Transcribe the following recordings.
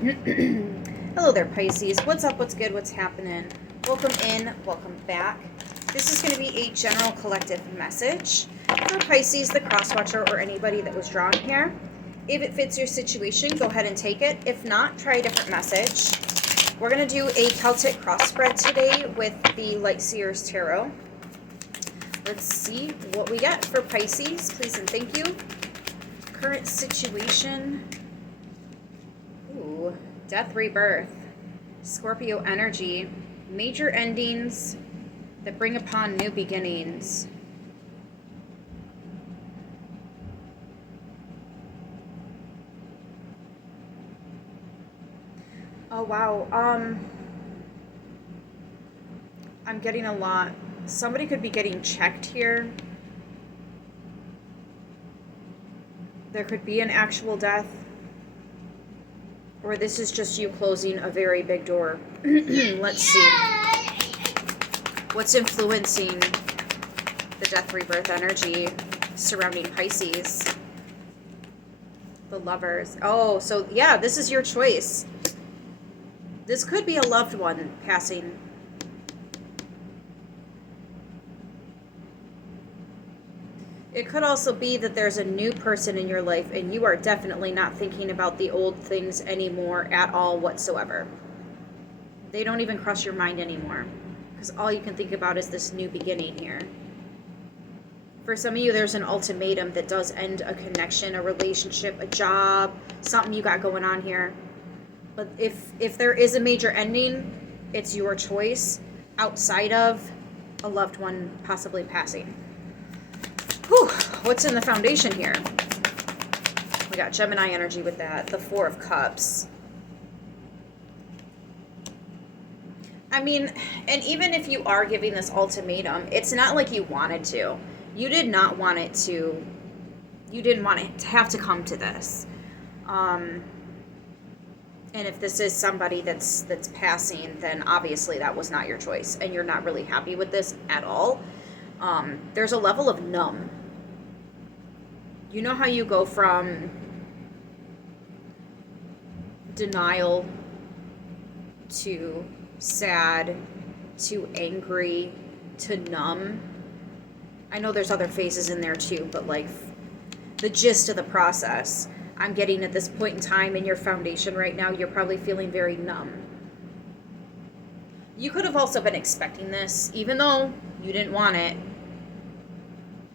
Hello there, Pisces. What's up? What's good? What's happening? Welcome in. Welcome back. This is going to be a general collective message for Pisces, the cross watcher, or anybody that was drawn here. If it fits your situation, go ahead and take it. If not, try a different message. We're going to do a Celtic cross spread today with the Light Seers Tarot. Let's see what we get for Pisces. Please and thank you. Current situation. Ooh, death, rebirth. Scorpio energy. Major endings that bring upon new beginnings. Oh, wow. I'm getting a lot. Somebody could be getting checked here. There could be an actual death. Or this is just you closing a very big door. Let's see. What's influencing the death rebirth energy surrounding Pisces? The Lovers. Oh, so yeah, this is your choice. This could be a loved one passing. It could also be that there's a new person in your life and you are definitely not thinking about the old things anymore at all whatsoever. They don't even cross your mind anymore because all you can think about is this new beginning here. For some of you, there's an ultimatum that does end a connection, a relationship, a job, something you got going on here. But if there is a major ending, it's your choice outside of a loved one possibly passing. Whew, what's in the foundation here? We got Gemini energy with that. The Four of Cups. I mean, and even if you are giving this ultimatum, it's not like you wanted to. You did not want it to. You didn't want it to have to come to this. And if this is somebody that's passing, then obviously that was not your choice, and you're not really happy with this at all. There's a level of numb. You know how you go from denial to sad to angry to numb? I know there's other phases in there too, but like the gist of the process, I'm getting at this point in time in your foundation right now, you're probably feeling very numb. You could have also been expecting this, even though you didn't want it.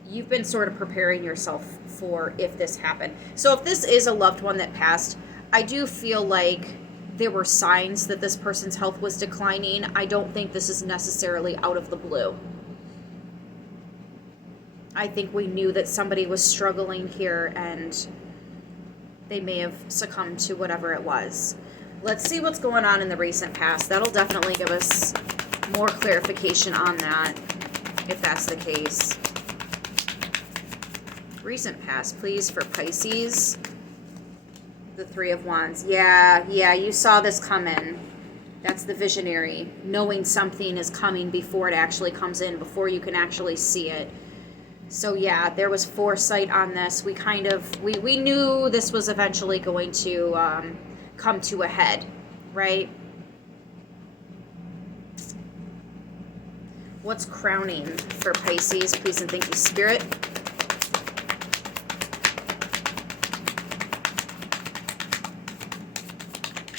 You've been sort of preparing yourself for if this happened. So if this is a loved one that passed, I do feel like there were signs that this person's health was declining. I don't think this is necessarily out of the blue. I think we knew that somebody was struggling here and they may have succumbed to whatever it was. Let's see what's going on in the recent past. That'll definitely give us more clarification on that, if that's the case. Recent past, please, for Pisces. The Three of Wands. Yeah, you saw this coming. That's the visionary. Knowing something is coming before it actually comes in, before you can actually see it. So yeah, there was foresight on this. We knew this was eventually going to come to a head, right? What's crowning for Pisces? Please and thank you, Spirit.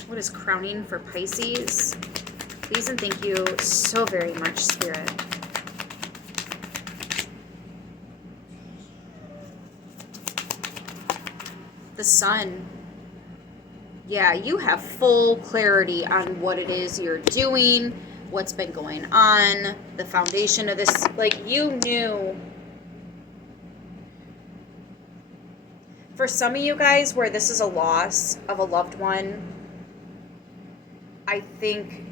What is crowning for Pisces? Please and thank you so very much, Spirit. The Sun. Yeah, you have full clarity on what it is you're doing, what's been going on, the foundation of this. Like, you knew. For some of you guys where this is a loss of a loved one, I think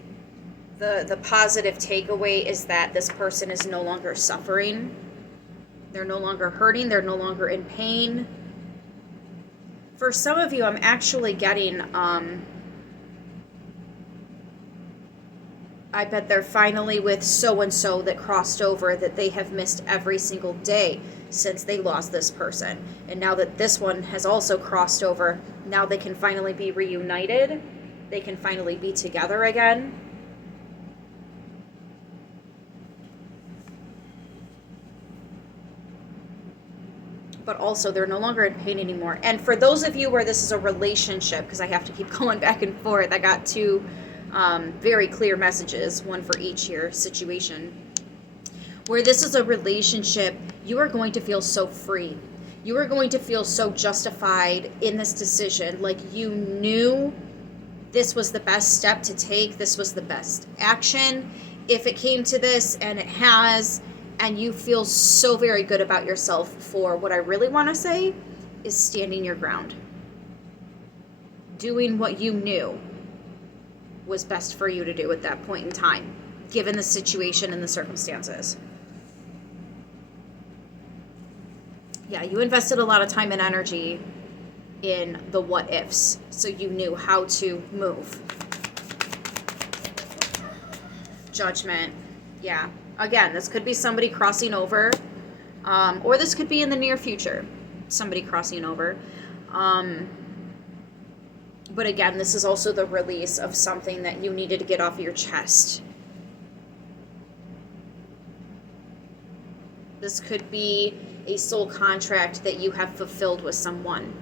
the positive takeaway is that this person is no longer suffering. They're no longer hurting. They're no longer in pain. For some of you, I'm actually getting, I bet they're finally with so-and-so that crossed over, that they have missed every single day since they lost this person. And now that this one has also crossed over, now they can finally be reunited. they can finally be together again. But also they're no longer in pain anymore. And for those of you where this is a relationship, because I have to keep going back and forth, I got two very clear messages, one for each here situation. Where this is a relationship, you are going to feel so free. You are going to feel so justified in this decision. Like you knew this was the best step to take. This was the best action. If it came to this, and it has, and you feel so very good about yourself for what I really want to say is standing your ground. Doing what you knew was best for you to do at that point in time, given the situation and the circumstances. Yeah, you invested a lot of time and energy in the what ifs, so you knew how to move. Judgment. Yeah. Again, this could be somebody crossing over, or this could be in the near future, somebody crossing over. But again, this is also the release of something that you needed to get off your chest. This could be a soul contract that you have fulfilled with someone.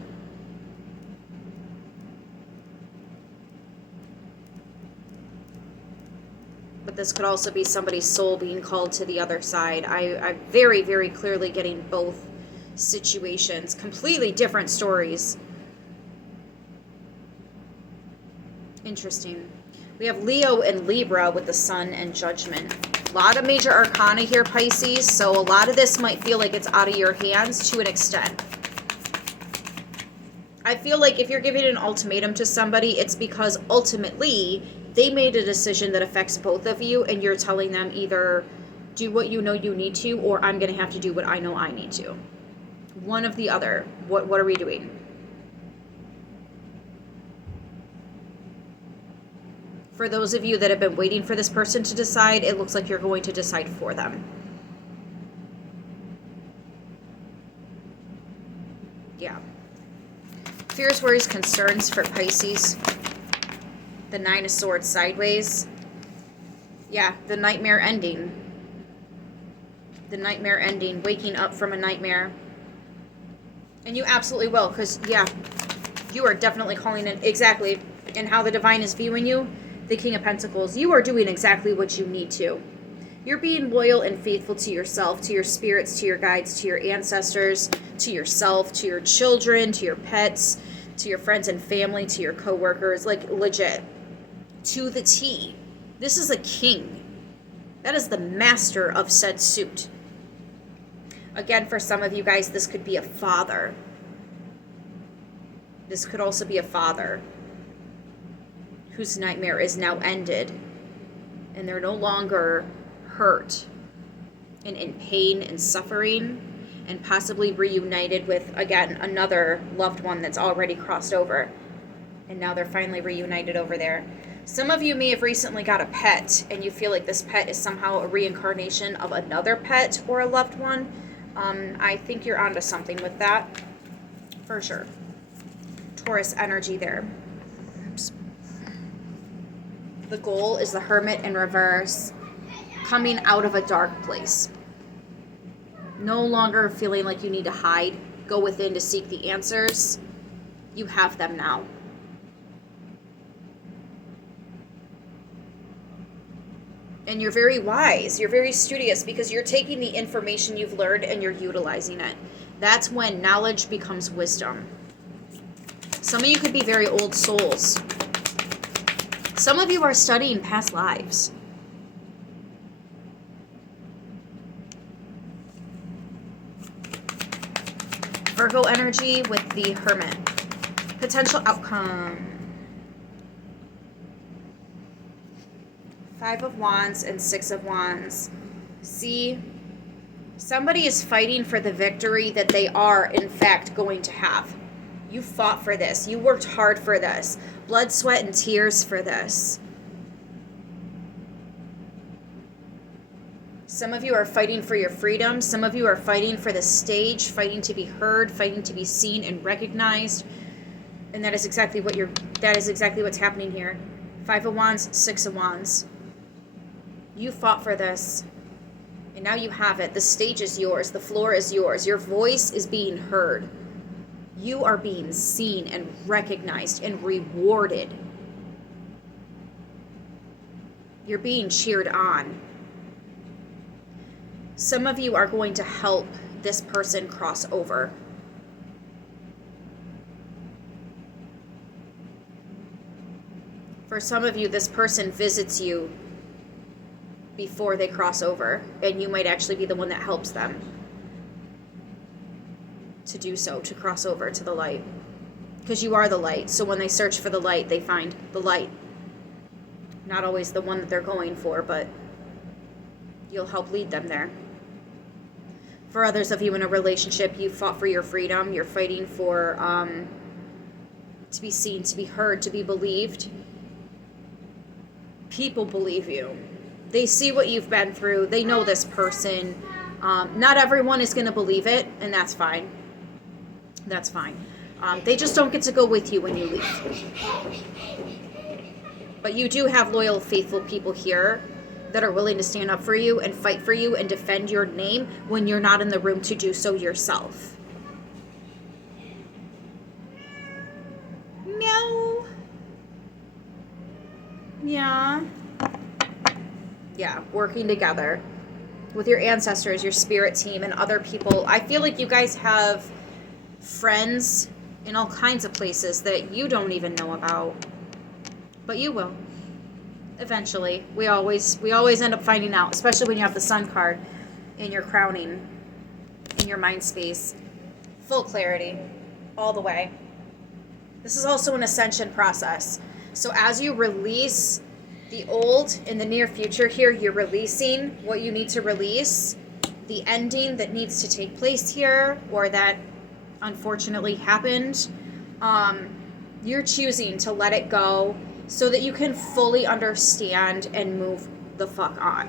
But this could also be somebody's soul being called to the other side. I'm very, very clearly getting both situations, completely different stories. Interesting. We have Leo and Libra with the Sun and Judgment. A lot of major arcana here, Pisces, so a lot of this might feel like it's out of your hands to an extent. I feel like if you're giving an ultimatum to somebody, it's because ultimately they made a decision that affects both of you, and you're telling them either do what you know you need to, or I'm going to have to do what I know I need to. One of the other. What are we doing? For those of you that have been waiting for this person to decide, it looks like you're going to decide for them. Yeah. Fears, worries, concerns for Pisces. The Nine of Swords sideways. Yeah, the nightmare ending. The nightmare ending, waking up from a nightmare. And you absolutely will, because, yeah, you are definitely calling it exactly. And how the divine is viewing you, the King of Pentacles, you are doing exactly what you need to. You're being loyal and faithful to yourself, to your spirits, to your guides, to your ancestors, to yourself, to your children, to your pets, to your friends and family, to your coworkers, like legit, to the T. This is a king. That is the master of said suit. Again, for some of you guys, this could be a father. This could also be a father whose nightmare is now ended, and they're no longer hurt and in pain and suffering, and possibly reunited with, again, another loved one that's already crossed over, and now they're finally reunited over there. Some of you may have recently got a pet, and you feel like this pet is somehow a reincarnation of another pet or a loved one. I think you're onto something with that, for sure. Taurus energy there. Oops. The goal is the Hermit in reverse, coming out of a dark place. No longer feeling like you need to hide, go within to seek the answers. You have them now. And you're very wise, you're very studious, because you're taking the information you've learned and you're utilizing it. That's when knowledge becomes wisdom. Some of you could be very old souls. Some of you are studying past lives. Virgo energy with the Hermit. Potential outcome. Five of Wands and Six of Wands. See, somebody is fighting for the victory that they are, in fact, going to have. You fought for this. You worked hard for this. Blood, sweat, and tears for this. Some of you are fighting for your freedom. Some of you are fighting for the stage, fighting to be heard, fighting to be seen and recognized. And that is exactly what's happening here. 5 of Wands, 6 of Wands. You fought for this. And now you have it. The stage is yours. The floor is yours. Your voice is being heard. You are being seen and recognized and rewarded. You're being cheered on. Some of you are going to help this person cross over. For some of you, this person visits you before they cross over, and you might actually be the one that helps them to do so, to cross over to the light. Because you are the light, so when they search for the light, they find the light. Not always the one that they're going for, but you'll help lead them there. For others of you in a relationship, you fought for your freedom. You're fighting for to be seen, to be heard, to be believed. People believe you. They see what you've been through. They know this person. Not everyone is going to believe it, and that's fine. That's fine. They just don't get to go with you when you leave. But you do have loyal, faithful people here that are willing to stand up for you and fight for you and defend your name when you're not in the room to do so yourself. Meow. Yeah. Yeah, working together with your ancestors, your spirit team, and other people. I feel like you guys have friends in all kinds of places that you don't even know about. But you will. Eventually. We always end up finding out, especially when you have the Sun card in your crowning, in your mind space. Full clarity. All the way. This is also an ascension process. So as you release the old in the near future here, you're releasing what you need to release, the ending that needs to take place here, or that unfortunately happened. You're choosing to let it go so that you can fully understand and move the fuck on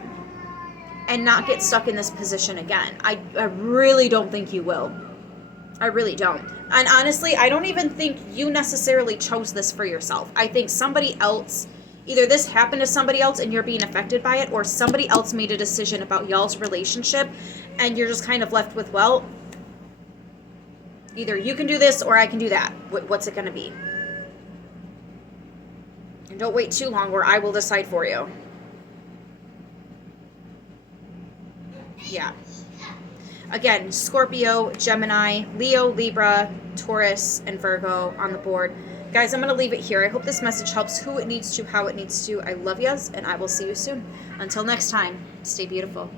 and not get stuck in this position again. I really don't think you will. I really don't. And honestly, I don't even think you necessarily chose this for yourself. I think somebody else, either this happened to somebody else and you're being affected by it, or somebody else made a decision about y'all's relationship and you're just kind of left with, well, either you can do this or I can do that. What's it going to be? And don't wait too long or I will decide for you. Yeah. Again, Scorpio, Gemini, Leo, Libra, Taurus, and Virgo on the board. Guys, I'm going to leave it here. I hope this message helps who it needs to, how it needs to. I love yous, and I will see you soon. Until next time, stay beautiful.